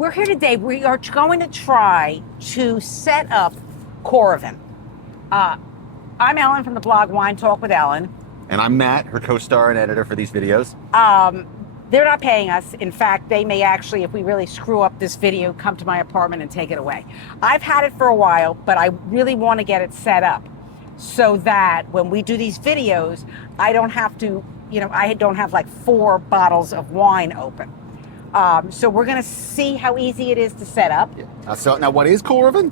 We're here today. We are going to try to set up Coravin. I'm Ellen from the blog Wine Talk with Ellen. And I'm Matt, her co-star and editor for these videos. They're not paying us. In fact, they may actually, if we really screw up this video, come to my apartment and take it away. I've had it for a while, but I really want to get it set up so that when we do these videos, I don't have to, I don't have like 4 bottles of wine open. So we're going to see how easy it is to set up. Yeah. So now what is Coravin?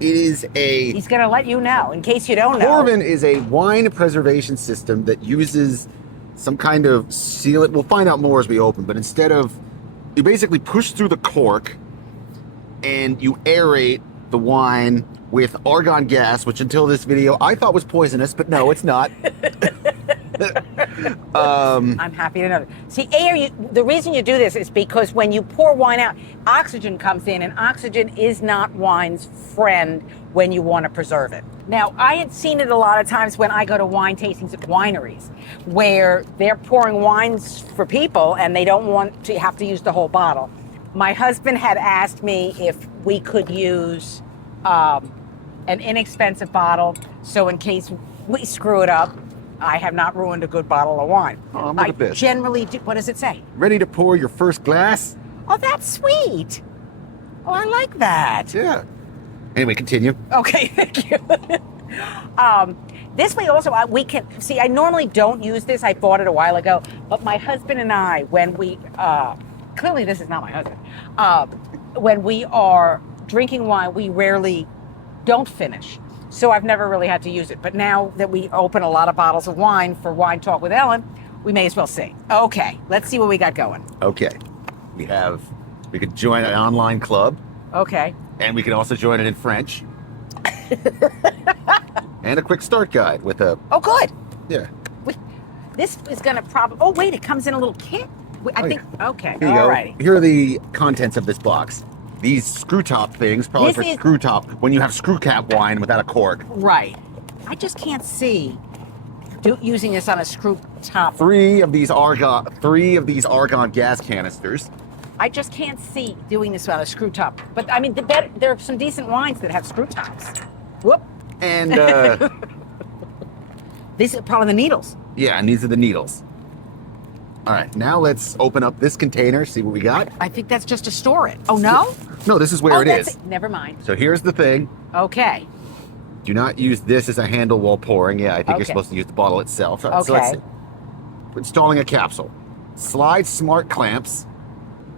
It is a... He's going to let you know, in case you don't know. Coravin is a wine preservation system that uses some kind of sealant. We'll find out more as we open, but instead of... You basically push through the cork and you aerate the wine with argon gas, which until this video I thought was poisonous, but no, it's not. I'm happy to know that. See, the reason you do this is because when you pour wine out, oxygen comes in, and oxygen is not wine's friend when you want to preserve it. Now, I had seen it a lot of times when I go to wine tastings at wineries, where they're pouring wines for people and they don't want to have to use the whole bottle. My husband had asked me if we could use an inexpensive bottle, so in case we screw it up, I have not ruined a good bottle of wine. Oh, look at this. Generally do. What does it say? Ready to pour your first glass? Oh, that's sweet. Oh, I like that. Yeah. Anyway, continue. Okay, thank you. This way also, we can, see, I normally don't use this. I bought it a while ago, but my husband and I, when we, clearly this is not my husband, when we are drinking wine, we rarely don't finish. So I've never really had to use it. But now that we open a lot of bottles of wine for Wine Talk with Ellen, we may as well see. Okay, let's see what we got going. Okay. We could join an online club. Okay. And we can also join it in French. And a quick start guide with a... Oh, good. Yeah. This is going to probably... Oh, wait, it comes in a little kit? I think... Yeah. Okay, Here you all go. righty. Here are the contents of this box. These screw top things, probably for screw top, when you have screw cap wine without a cork. Right. I just can't see using this on a screw top. 3 of these argon gas canisters. I just can't see doing this on a screw top. But I mean, there are some decent wines that have screw tops. Whoop. And these are probably the needles. Yeah, and these are the needles. All right, now let's open up this container, see what we got. I think that's just to store it. Oh, no? No, this is where it is. Never mind. So here's the thing. Okay. Do not use this as a handle while pouring. Yeah, I think you're supposed to use the bottle itself. All right, so let's see. Installing a capsule. Slide smart clamps.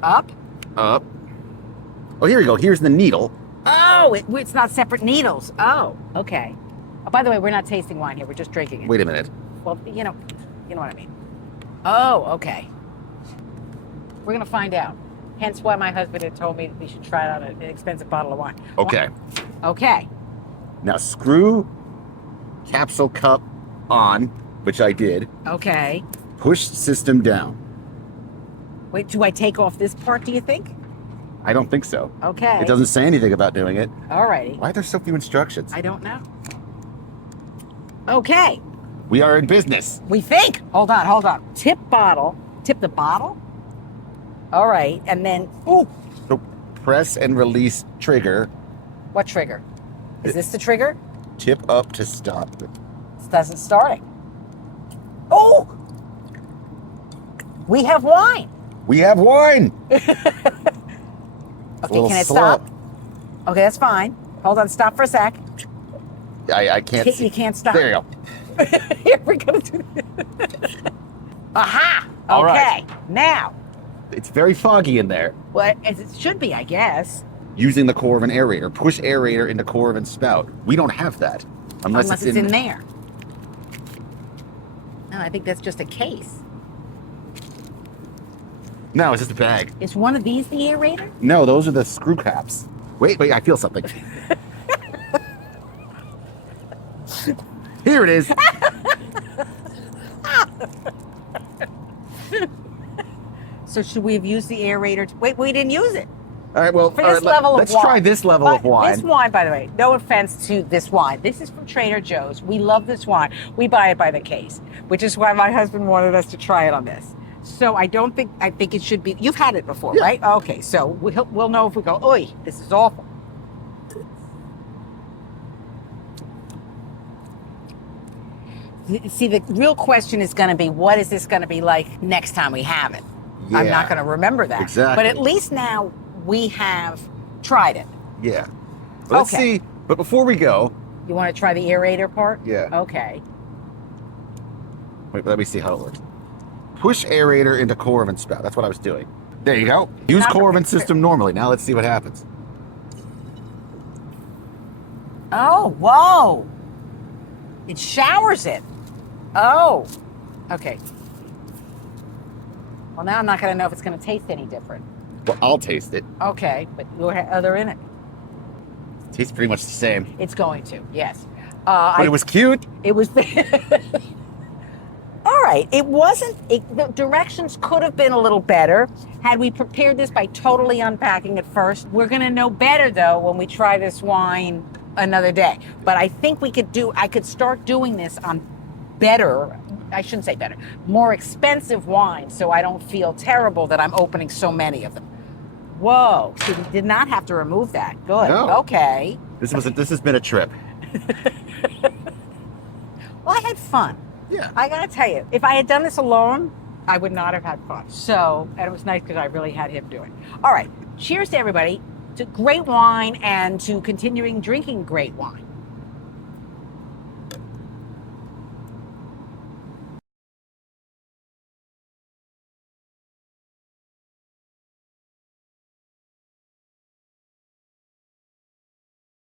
Up. Oh, here we go. Here's the needle. Oh, it's not separate needles. Oh, okay. Oh, by the way, we're not tasting wine here. We're just drinking it. Wait a minute. Well, you know what I mean. Oh, okay. We're going to find out. Hence why my husband had told me that we should try out an expensive bottle of wine. Okay. Okay. Now screw capsule cup on, which I did. Okay. Push system down. Wait, do I take off this part, do you think? I don't think so. Okay. It doesn't say anything about doing it. All righty. Why are there so few instructions? I don't know. Okay. We are in business. We think. Hold on. Tip the bottle. All right, and then, ooh. So press and release trigger. What trigger? Is this the trigger? Tip up to stop. This doesn't starting. Oh! We have wine. We have wine. Okay, can it stop? Okay, that's fine. Hold on, stop for a sec. I can't see. You can't stop. There you go. Here, we're gonna do this. Aha! Okay, All right. Now. It's very foggy in there. Well, as it should be, I guess. Using the Coravin aerator. Push aerator into Coravin spout. We don't have that. Unless it's in there. No, I think that's just a case. No, it's just a bag. Is one of these the aerator? No, those are the screw caps. Wait, I feel something. Here it is. So should we have used the aerator? Wait, we didn't use it. All right, well, For this level of let's wine. try this level of wine. This wine, by the way, no offense to this wine. This is from Trader Joe's. We love this wine. We buy it by the case, which is why my husband wanted us to try it on this. So I think it should be, you've had it before, Yeah. right? Okay, so we'll know if we go, oi, this is awful. See, the real question is going to be, what is this going to be like next time we have it? I'm Yeah. not going to remember that. Exactly. But at least now we have tried it. Yeah. Let's Okay. see. But before we go, You want to try the aerator part? Yeah. Okay. wait, let me see how it works. Push aerator into Coravin spout. That's what I was doing. There you go. Use Not Coravin perfect. system normally. Now let's see what happens. Oh, whoa. It showers it. Oh, okay. Well, now I'm not going to know if it's going to taste any different. Well, I'll taste it. Okay, but you'll have other in it. It tastes pretty much the same. It's going to, yes. But it was cute. It was. All right. It wasn't. The directions could have been a little better had we prepared this by totally unpacking it first. We're going to know better though when we try this wine another day. But I think I could start doing this on better. I shouldn't say better, more expensive wines, so I don't feel terrible that I'm opening so many of them. Whoa! So we did not have to remove that. Good. No. Okay. This has been a trip. Well, I had fun. Yeah. I gotta tell you, if I had done this alone, I would not have had fun. So, and it was nice because I really had him do it. All right, cheers to everybody, to great wine and to continuing drinking great wine.